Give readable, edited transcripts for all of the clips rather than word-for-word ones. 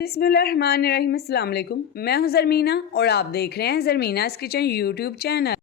बिस्मिल्लाहिर्रहमानिर्रहीम, अस्सलाम वालेकुम। मैं हूं ज़रमीना और आप देख रहे हैं ज़रमीनास किचन यूट्यूब चैनल।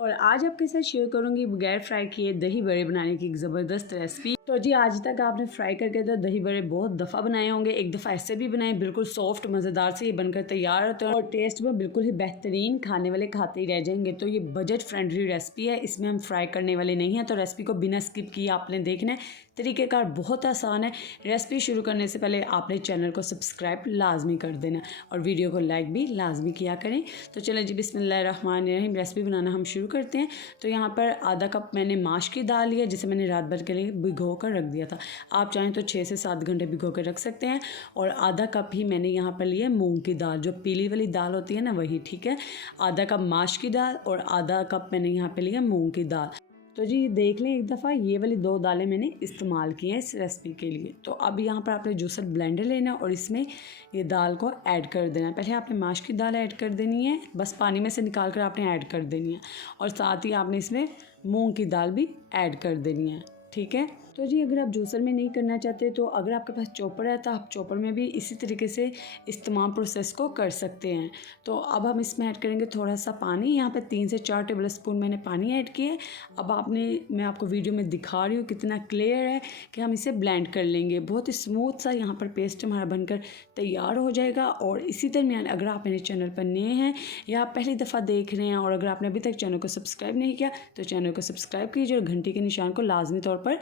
और आज आपके साथ शेयर करूंगी बगैर फ्राई किए दही बड़े बनाने की एक ज़बरदस्त रेसिपी। तो जी, आज तक आपने फ्राई करके तो दही बड़े बहुत दफ़ा बनाए होंगे। एक दफ़ा ऐसे भी बनाए, बिल्कुल सॉफ्ट मज़ेदार से ये बनकर तैयार होते हैं और टेस्ट में बिल्कुल ही बेहतरीन, खाने वाले खाते ही रह जाएंगे। तो ये बजट फ्रेंडली रेसिपी है, इसमें हम फ्राई करने वाले नहीं हैं। तो रेसिपी को बिना स्किप किए आपने देखना है। तरीक़ेकार बहुत आसान है। रेसिपी शुरू करने से पहले आपने चैनल को सब्सक्राइब लाजमी कर देना और वीडियो को लाइक भी लाजमी किया करें। तो चलें जी, बिस्मिल्लाहिर्रहमानिर्रहीम, रेसिपी बनाना हम शुरू करते हैं। तो यहाँ पर आधा कप मैंने माश की दाल लिया, जिसे मैंने रात भर के लिए भिगो कर रख दिया था। आप चाहें तो 6 से 7 घंटे भिगो कर रख सकते हैं। और आधा कप ही मैंने यहाँ पर लिया मूंग की दाल, जो पीली वाली दाल होती है ना, वही, ठीक है। आधा कप माश की दाल और आधा कप मैंने यहाँ पर लिया मूंग की दाल। तो जी देख लें एक दफ़ा, ये वाली 2 दालें मैंने इस्तेमाल की हैं इस रेसिपी के लिए। तो अब यहाँ पर आपने जूसर ब्लेंडर लेना है और इसमें ये दाल को ऐड कर देना है। पहले आपने माश की दाल ऐड कर देनी है, बस पानी में से निकाल कर आपने ऐड कर देनी है। और साथ ही आपने इसमें मूंग की दाल भी ऐड कर देनी है, ठीक है। तो जी, अगर आप जूसर में नहीं करना चाहते तो अगर आपके पास चॉपर है तो आप चॉपर में भी इसी तरीके से इस तमाम प्रोसेस को कर सकते हैं। तो अब हम इसमें ऐड करेंगे थोड़ा सा पानी। यहाँ पे 3 से 4 टेबल स्पून मैंने पानी ऐड किए। अब मैं आपको वीडियो में दिखा रही हूँ कितना क्लियर है कि हम इसे ब्लेंड कर लेंगे। बहुत ही स्मूथ सा यहाँ पर पेस्ट हमारा बनकर तैयार हो जाएगा। और इसी दरमियान अगर आप मेरे चैनल पर नए हैं या आप पहली दफ़ा देख रहे हैं और अगर आपने अभी तक चैनल को सब्सक्राइब नहीं किया तो चैनल को सब्सक्राइब कीजिए और घंटी के निशान को लाजमी तौर पर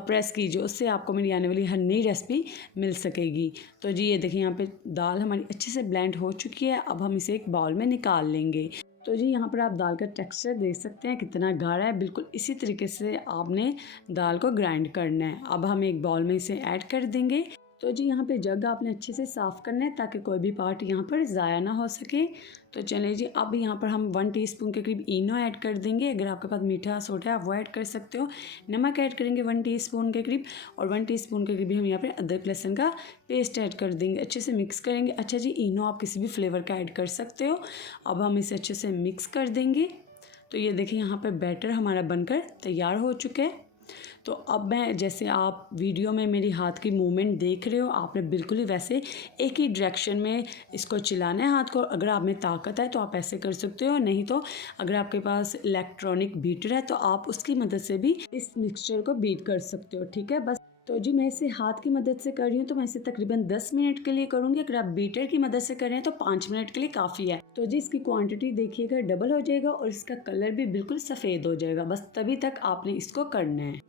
प्रेस कीजिए। उससे आपको मेरी आने वाली हर नई रेसिपी मिल सकेगी। तो जी ये देखिए, यहाँ पे दाल हमारी अच्छे से ब्लेंड हो चुकी है। अब हम इसे एक बाउल में निकाल लेंगे। तो जी यहाँ पर आप दाल का टेक्सचर देख सकते हैं कितना गाढ़ा है। बिल्कुल इसी तरीके से आपने दाल को ग्राइंड करना है। अब हम एक बाउल में इसे ऐड कर देंगे। तो जी यहाँ पे जग आपने अच्छे से साफ़ करना है ताकि कोई भी पार्ट यहाँ पर ज़ाया ना हो सके। तो चलिए जी, अब यहाँ पर हम 1 टीस्पून के करीब इनो ऐड कर देंगे। अगर आपके पास मीठा सोडा है आप वो ऐड कर सकते हो। नमक ऐड करेंगे 1 टीस्पून के करीब और 1 टीस्पून के करीब हम यहाँ पर अदरक लहसुन का पेस्ट ऐड कर देंगे। अच्छे से मिक्स करेंगे। अच्छा जी, इनो आप किसी भी फ्लेवर का ऐड कर सकते हो। अब हम इसे अच्छे से मिक्स कर देंगे। तो ये देखिए, यहाँ पर बैटर हमारा बनकर तैयार हो चुका है। तो अब मैं, जैसे आप वीडियो में मेरी हाथ की मूवमेंट देख रहे हो, आपने बिल्कुल ही वैसे एक ही डायरेक्शन में इसको चलाना है हाथ को। अगर आप में ताकत है तो आप ऐसे कर सकते हो, नहीं तो अगर आपके पास इलेक्ट्रॉनिक बीटर है तो आप उसकी मदद से भी इस मिक्सचर को बीट कर सकते हो, ठीक है। बस तो जी, मैं इसे हाथ की मदद से कर रही हूँ तो मैं इसे तकरीबन 10 मिनट के लिए करूँगी। अगर आप बीटर की मदद से कर रहे हैं तो 5 मिनट के लिए काफ़ी है। तो जी इसकी क्वांटिटी देखिएगा डबल हो जाएगा और इसका कलर भी बिल्कुल सफ़ेद हो जाएगा। बस तभी तक आपने इसको करना है।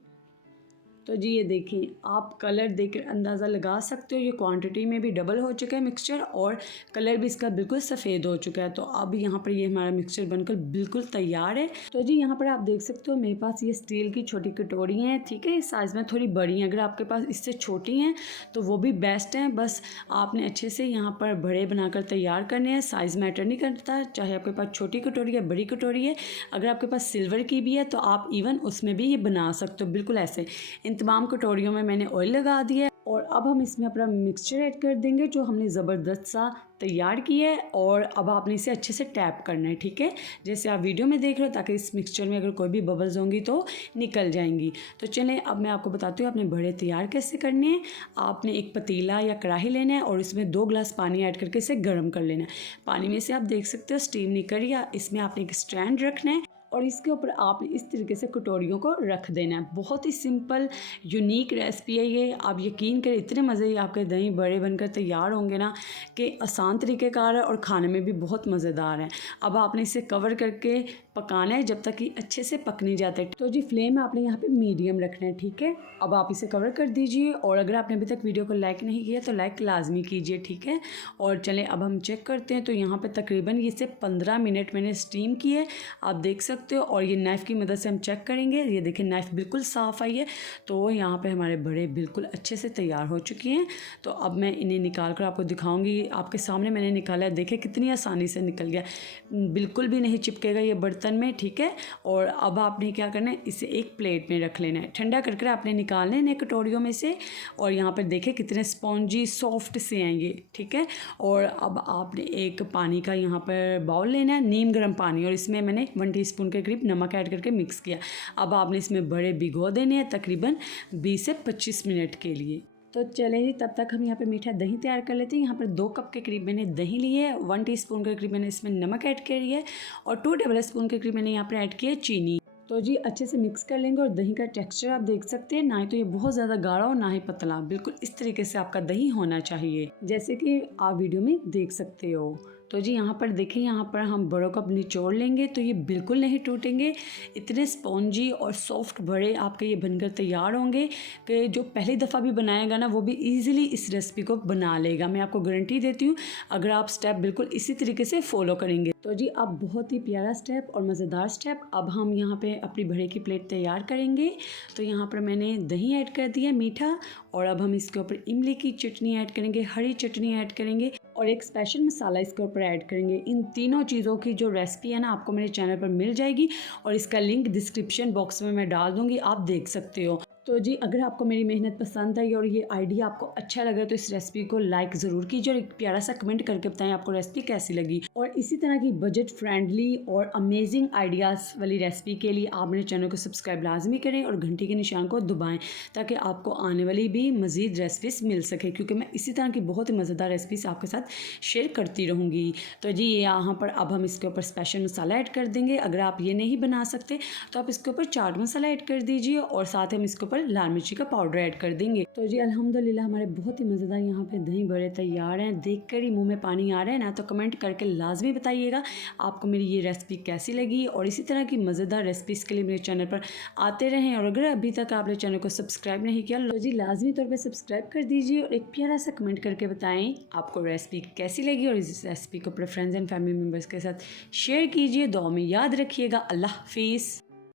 तो जी ये देखिए, आप कलर देखकर अंदाज़ा लगा सकते हो ये क्वांटिटी में भी डबल हो चुका है मिक्सचर और कलर भी इसका बिल्कुल सफ़ेद हो चुका है। तो अब यहाँ पर ये हमारा मिक्सचर बनकर बिल्कुल तैयार है। तो जी यहाँ पर आप देख सकते हो मेरे पास ये स्टील की छोटी कटोरियाँ हैं, ठीक है। इस साइज़ में थोड़ी बड़ी हैं। अगर आपके पास इससे छोटी हैं तो वो भी बेस्ट हैं। बस आपने अच्छे से यहाँ पर बड़े बनाकर तैयार करने हैं। साइज़ मैटर नहीं करता, चाहे आपके पास छोटी कटोरी है बड़ी कटोरी है। अगर आपके पास सिल्वर की भी है तो आप इवन उसमें भी ये बना सकते हो, बिल्कुल ऐसे। इन तमाम कटोरियों में मैंने ऑयल लगा दिया है और अब हम इसमें अपना मिक्सचर ऐड कर देंगे जो हमने ज़बरदस्त सा तैयार किया है। और अब आपने इसे अच्छे से टैप करना है, ठीक है, जैसे आप वीडियो में देख रहे हो, ताकि इस मिक्सचर में अगर कोई भी बबल्स होंगी तो निकल जाएंगी। तो चलें, अब मैं आपको बताती हूँ आपने बड़े तैयार कैसे करने हैं। आपने एक पतीला या कढ़ाई लेना है और इसमें 2 गिलास पानी ऐड करके इसे गर्म कर लेना है। पानी में से आप देख सकते हो स्टीम निकल रही है। इसमें आपने एक स्टैंड रखना है और इसके ऊपर आपने इस तरीके से कटोरियों को रख देना है। बहुत ही सिंपल यूनिक रेसिपी है ये। आप यकीन करें, इतने मज़े आपके दही बड़े बनकर तैयार होंगे ना कि आसान तरीक़ेकार है और खाने में भी बहुत मज़ेदार है। अब आपने इसे कवर करके पकाना है जब तक कि अच्छे से पक नहीं जाते। तो जी फ्लेम आपने यहाँ पे मीडियम रखना है, ठीक है। अब आप इसे कवर कर दीजिए और अगर आपने अभी तक वीडियो को लाइक नहीं किया तो लाइक लाजमी कीजिए, ठीक है। और चलें अब हम चेक करते हैं। तो यहाँ पे तकरीबन इसे 15 मिनट मैंने स्टीम की है, आप देख सकते हो। और ये नाइफ़ की मदद से हम चेक करेंगे। ये देखिए, नाइफ़ बिल्कुल साफ़ आई है। तो यहाँ पे हमारे बड़े बिल्कुल अच्छे से तैयार हो चुके हैं। तो अब मैं इन्हें निकाल कर आपको दिखाऊंगी। आपके सामने मैंने निकाला है, देखिए कितनी आसानी से निकल गया, बिल्कुल भी नहीं चिपकेगा ये बर्तन में, ठीक है। और अब आपने क्या करना है, इसे एक प्लेट में रख लेना है। ठंडा करके आपने निकालने हैं कटोरियों में से। और यहाँ पर देखिए कितने स्पॉन्जी सॉफ्ट से हैं ये, ठीक है। और अब आपने एक पानी का यहाँ पर बाउल लेना है, नीम गर्म पानी, और इसमें मैंने 1 टीस्पून के करीब नमक ऐड करके मिक्स किया। अब आपने इसमें बड़े भिगो देने हैं तकरीबन 20 से 25 मिनट के लिए। तो चलें जी, तब तक हम यहाँ पे मीठा दही तैयार कर लेते हैं। यहाँ पर 2 कप के करीब मैंने दही ली है, 1 टीस्पून के करीब मैंने इसमें नमक ऐड करी है और 2 टेबल स्पून के करीब मैंने यहाँ पर ऐड किया है चीनी। तो जी अच्छे से मिक्स कर लेंगे और दही का टेक्सचर आप देख सकते हैं, ना ही तो ये बहुत ज़्यादा गाढ़ा और ना ही पतला, बिल्कुल इस तरीके से आपका दही होना चाहिए जैसे कि आप वीडियो में देख सकते हो। तो जी यहाँ पर देखिए, यहाँ पर हम बड़ों को निचोड़ लेंगे तो ये बिल्कुल नहीं टूटेंगे, इतने स्पॉन्जी और सॉफ्ट बड़े आपके ये बनकर तैयार होंगे कि जो पहली दफ़ा भी बनाएगा ना वो भी इजीली इस रेसिपी को बना लेगा। मैं आपको गारंटी देती हूँ अगर आप स्टेप बिल्कुल इसी तरीके से फॉलो करेंगे। तो जी अब बहुत ही प्यारा स्टेप और मज़ेदार स्टेप, अब हम यहाँ पे अपनी बड़े की प्लेट तैयार करेंगे। तो यहाँ पर मैंने दही ऐड कर दिया मीठा और अब हम इसके ऊपर इमली की चटनी ऐड करेंगे, हरी चटनी ऐड करेंगे और एक स्पेशल मसाला इसके ऊपर ऐड करेंगे। इन तीनों चीज़ों की जो रेसिपी है ना आपको मेरे चैनल पर मिल जाएगी और इसका लिंक डिस्क्रिप्शन बॉक्स में मैं डाल दूँगी, आप देख सकते हो। तो जी अगर आपको मेरी मेहनत पसंद आई और ये आइडिया आपको अच्छा लगा तो इस रेसिपी को लाइक ज़रूर कीजिए और एक प्यारा सा कमेंट करके बताएं आपको रेसिपी कैसी लगी। और इसी तरह की बजट फ्रेंडली और अमेजिंग आइडियाज़ वाली रेसिपी के लिए आप मेरे चैनल को सब्सक्राइब लाजमी करें और घंटी के निशान को दबाएं ताकि आपको आने वाली भी मज़ीद रेसिपीज़ मिल सके, क्योंकि मैं इसी तरह की बहुत ही मज़ेदार रेसिपीज़ आपके साथ शेयर करती रहूँगी। तो जी यहाँ पर अब हम इसके ऊपर स्पेशल मसाला ऐड कर देंगे। अगर आप ये नहीं बना सकते तो आप इसके ऊपर चाट मसाला ऐड कर दीजिए और साथ ही हम इसके ऊपर लाल मिर्ची का पाउडर ऐड कर देंगे। तो जी अल्हम्दुलिल्लाह हमारे बहुत ही मज़ेदार यहाँ पे दही बड़े तैयार हैं। देखकर ही मुंह में पानी आ रहा है ना, तो कमेंट करके लाजमी बताइएगा आपको मेरी ये रेसिपी कैसी लगी और इसी तरह की मज़ेदार रेसिपीज़ के लिए मेरे चैनल पर आते रहें। और अगर अभी तक आपने चैनल को सब्सक्राइब नहीं किया तो जी लाजमी तौर पर सब्सक्राइब कर दीजिए और एक प्यारा सा कमेंट करके बताएं आपको रेसिपी कैसी लगी और इस रेसिपी को अपने फ्रेंड्स एंड फैमिली मेम्बर्स के साथ शेयर कीजिए। दुआ में याद रखिएगा। अल्लाह हाफिज़।